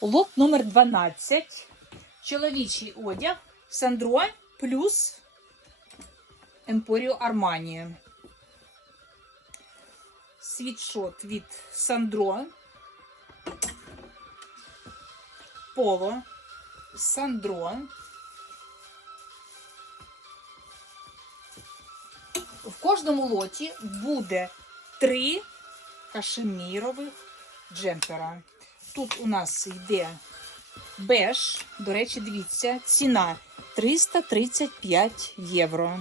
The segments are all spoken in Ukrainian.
Лот номер 12. Чоловічий одяг Сандро плюс Емпоріо Армані. Світшот від Сандро. Поло Сандро. В кожному лоті буде три кашемірових джемпера. Тут у нас йде беж. До речі, дивіться, ціна 335 євро.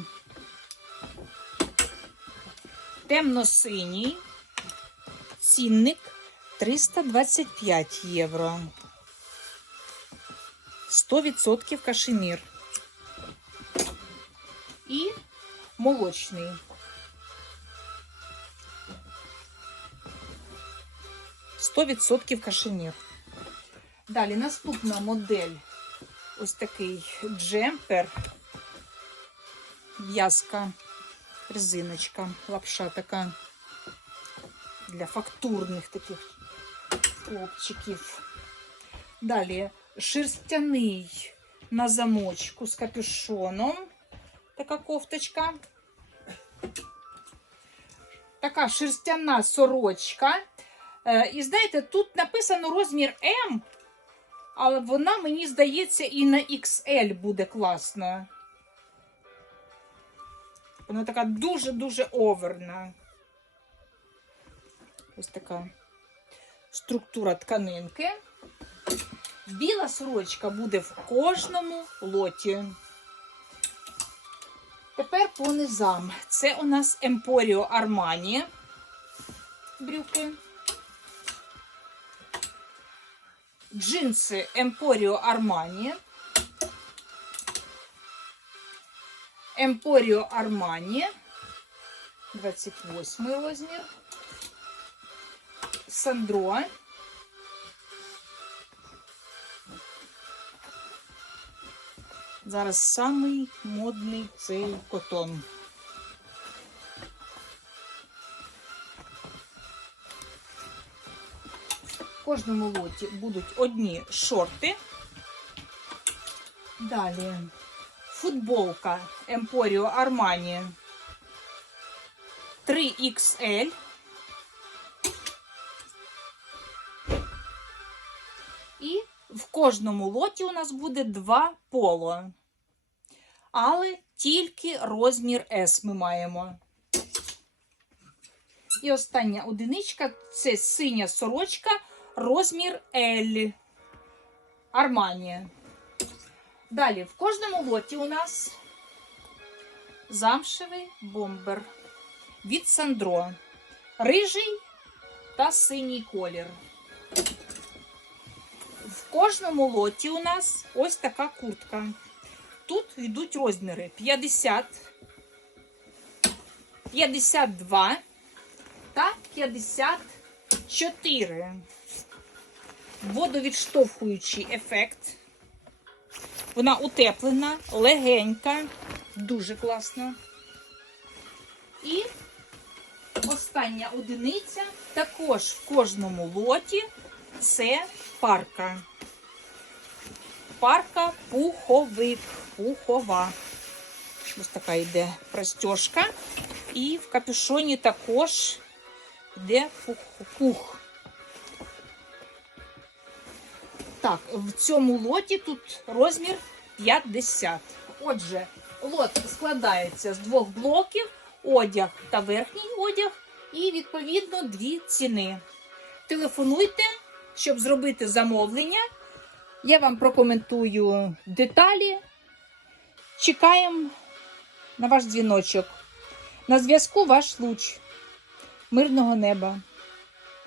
Темно-синій цінник 325 євро. 100% кашемір. І молочний. Сто відсотків кашемір. Далі наступна модель. Ось такий джемпер. В'язка, резиночка, лапша така для фактурних таких хлопчиків. Далі шерстяний на замочку з капюшоном. Така кофточка. Така шерстяна сорочка. Е, І знаєте, тут написано розмір М, але вона, мені здається, і на XL буде класно. Вона така дуже-дуже оверна. Ось така структура тканинки. Біла сорочка буде в кожному лоті. Тепер по низам. Це у нас Emporio Armani брюки. Джинси Emporio Armani. Emporio Armani. 28 розмір. Сандро. Зараз самий модний цей котон. В кожному лоті будуть одні шорти. Далі футболка Emporio Armani 3XL. І в кожному лоті у нас буде два поло. Але тільки розмір S ми маємо. І остання одиничка це синя сорочка, розмір L. Арманія. Далі, в кожному лоті у нас замшевий бомбер від Сандро. Рижий та синій колір. В кожному лоті у нас ось така куртка. Тут йдуть розміри 50, 52 та 54. Водовідштовхуючий ефект. Вона утеплена, легенька, дуже класна. І остання одиниця також в кожному лоті це парка. Парка пуховик, пухова. Ось така йде простяжка. І в капюшоні також йде пух. пух. Так, в цьому лоті тут розмір 50. Отже, лот складається з двох блоків: одяг та верхній одяг, і, відповідно, дві ціни. Телефонуйте, щоб зробити замовлення. Я вам прокоментую деталі. Чекаємо на ваш дзвіночок. На зв'язку ваш луч. Мирного неба.